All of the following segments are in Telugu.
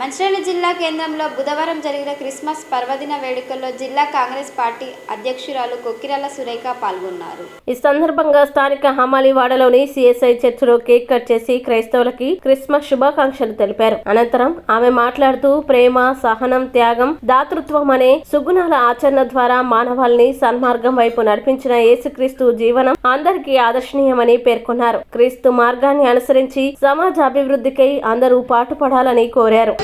మంచిర్యాల జిల్లా కేంద్రంలో బుధవారం జరిగిన క్రిస్మస్ పర్వదిన వేడుకల్లో జిల్లా కాంగ్రెస్ పార్టీ అధ్యక్షురాలు కొక్కిరాల సురేఖ పాల్గొన్నారు. ఈ సందర్భంగా స్థానిక హమాలీవాడలోని సిఎస్ఐ చర్చిలో కేక్ కట్ చేసి క్రైస్తవులకి క్రిస్మస్ శుభాకాంక్షలు తెలిపారు. అనంతరం ఆమె మాట్లాడుతూ ప్రేమ, సహనం, త్యాగం, దాతృత్వం అనే సుగుణాల ఆచరణ ద్వారా మానవాళిని సన్మార్గం వైపు నడిపించిన యేసుక్రీస్తు జీవనం అందరికీ ఆదర్శనీయమని పేర్కొన్నారు. క్రీస్తు మార్గాన్ని అనుసరించి సమాజ అభివృద్ధికై అందరూ పాటుపడాలని కోరారు.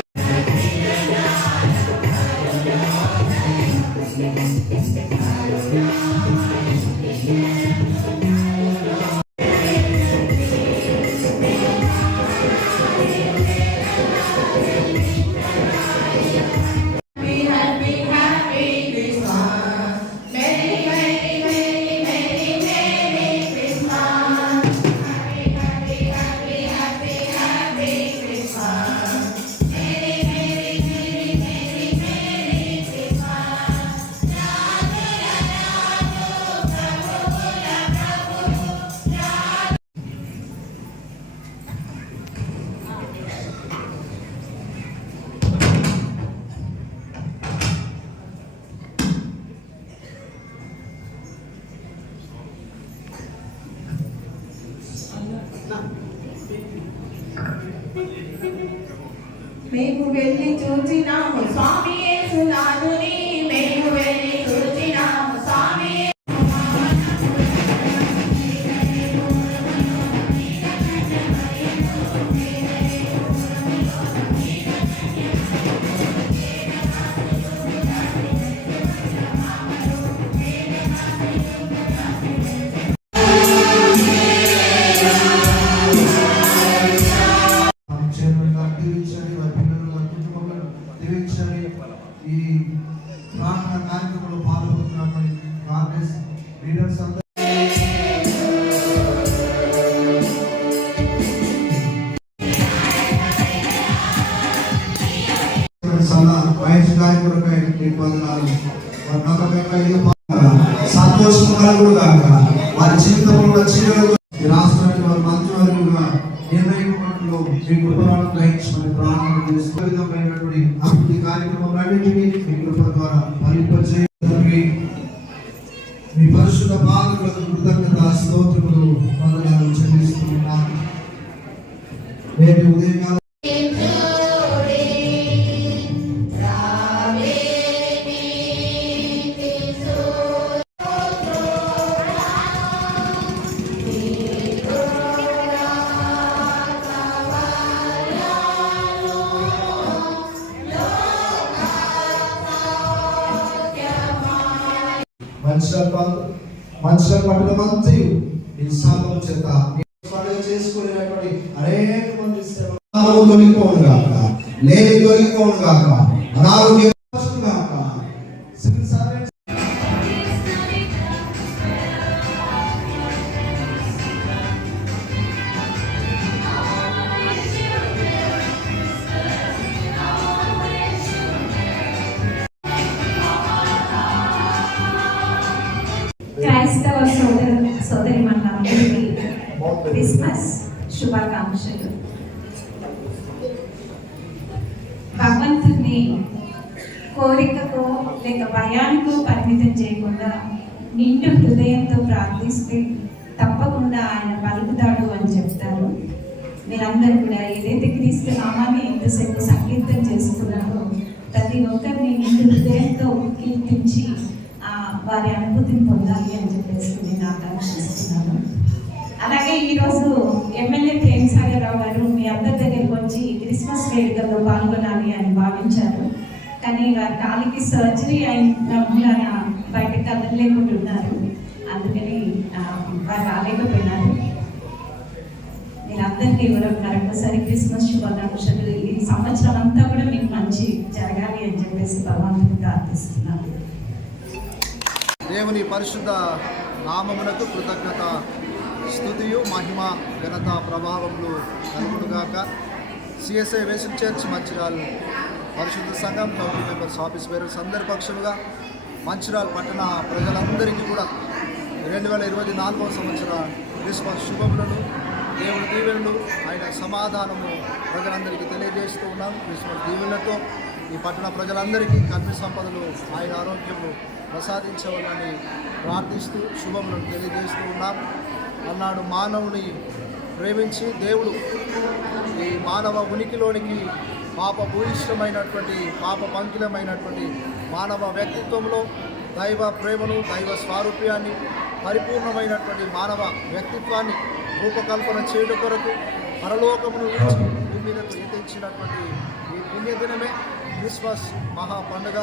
మేము వెళ్ళి చూచినాము స్వామి యేసునాథుని, మేము వెళ్ళి చూచినాము స్వామి. ఈ ప్రార్థన కార్యక్రమంలో పాల్గొంటున్నటువంటి కాంగ్రెస్ లీడర్స్ అందరూ వయసు కార్యక్రమం సంతోషంగా కాక వారి జీవితంలో ఈ రాష్ట్రానికి వారి మంత్రివర్యులుగా నిర్ణయించినట్లు మీ కృపలను గ్రహించమని ప్రార్థన చేసుకునే విధమైనటువంటి అభివృద్ధి కార్యక్రమం అన్నింటినీ మీ కృప ద్వారా ఫలింపజేయడానికి మీ పరిశుద్ధ పాదములకు కృతజ్ఞత స్తోత్రములు వందనాలు చెల్లిస్తున్నాను. నేటి ఉదయకాలం మనుషుల పట్టణమంతా ఈ సంఘం చేత చేసుకునేటువంటి అనేక మంది సేవలు దొరికిపోను గాక, లేని దొరికిపోను గాక, అనారోగ్యం గాక. క్రైస్తవ సోదరి మనందరికీ క్రిస్మస్ శుభాకాంక్షలు. భగవంతుని కోరికకో లేక భయానికో పరిమితం చేయకుండా నిండు హృదయంతో ప్రార్థిస్తే తప్పకుండా ఆయన పలుకుతాడు అని చెప్తారు. మీరందరూ కూడా ఏదైతే క్రీస్తు నామాన్ని ఎంతసేపు సంకీర్తన చేసుకున్నారో ప్రతి ఒక్కరిని నిండు హృదయంతో కీర్తించి వారి అనుభూతిని పొందాలి అని చెప్పేసి నేను ఆకాంక్షిస్తున్నాను. అలాగే ఈరోజు ఎమ్మెల్యే ప్రేమసాగరరావు గారు మీ అందరి దగ్గరికి వచ్చి క్రిస్మస్ వేడుకల్లో పాల్గొనాలి అని భావించారు. కానీ వారి కాలికి సర్జరీ అయిన మూలాన బయటకు కదలలేకుంటున్నారు. అందుకని వారు రాలేకపోయినారు. మీరందరికీ మరొకసారి క్రిస్మస్ శుభాకాంక్షలు. ఈ సంవత్సరం అంతా కూడా మీకు మంచి జరగాలి అని చెప్పేసి భగవంతుని ప్రార్థిస్తున్నాను. దేవుని పరిశుద్ధ నామమునకు కృతజ్ఞత, స్తుతియు, మహిమ, ఘనత, ప్రభావములు కలుగునుగాక. సిఎస్ఐ వేసిన చర్చ్ మంచిర్యాల పరిశుద్ధ సంఘం కమిటీ మెంబర్స్ ఆఫీస్ బేరర్స్ అందరి పక్షులుగా మంచిర్యాల పట్టణ ప్రజలందరికీ కూడా 2024వ సంవత్సర క్రిస్మస్ శుభములను దేవుని దీవెనలు ఆయన సమాధానము ప్రజలందరికీ తెలియజేస్తూ ఉన్నాం. క్రిస్మస్ దీవెనలతో ఈ పట్టణ ప్రజలందరికీ కన్ను సంపదలు ఆయన ఆరోగ్యము ప్రసాదించవాలని ప్రార్థిస్తూ శుభములను తెలియజేస్తూ ఉన్నాం. అన్నాడు మానవుని ప్రేమించి దేవుడు ఈ మానవ ఉనికిలోనికి పాప భూయిష్టమైనటువంటి పాప పంకిలమైనటువంటి మానవ వ్యక్తిత్వంలో దైవ ప్రేమను దైవ స్వారూప్యాన్ని పరిపూర్ణమైనటువంటి మానవ వ్యక్తిత్వాన్ని రూపకల్పన చేయడం కొరకు పరలోకమును విడిచి భూమి మీదకు ఎత్తించినటువంటి ఈ పుణ్యదినమే క్రిస్మస్ మహా పండుగ.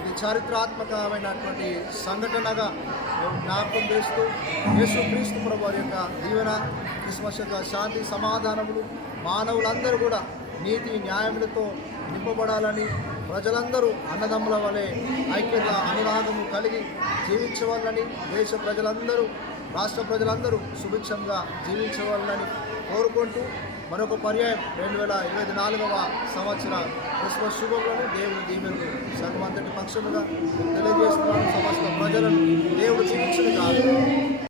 ఇది చారిత్రాత్మకమైనటువంటి సంఘటనగా జ్ఞాపకం చేస్తూ యేసుక్రీస్తు ప్రభువారి యొక్క దీవెన క్రిస్మస్ యొక్క శాంతి సమాధానములు మానవులందరూ కూడా నీతి న్యాయములతో నింపబడాలని ప్రజలందరూ అన్నదమ్ముల వలె ఐక్యత అనురాగము కలిగి జీవించవాలని దేశ ప్రజలందరూ రాష్ట్ర ప్రజలందరూ సుభిక్షంగా జీవించవాలని కోరుకుంటూ మరొక పర్యాయం 2024వ సంవత్సర క్రిస్మస్ శుభములను దేవుని దీవెనలు సంఘమంతటి పక్షముగా తెలియజేస్తున్నాను. సమస్త ప్రజలను దేవుడు జీవించునుగాక.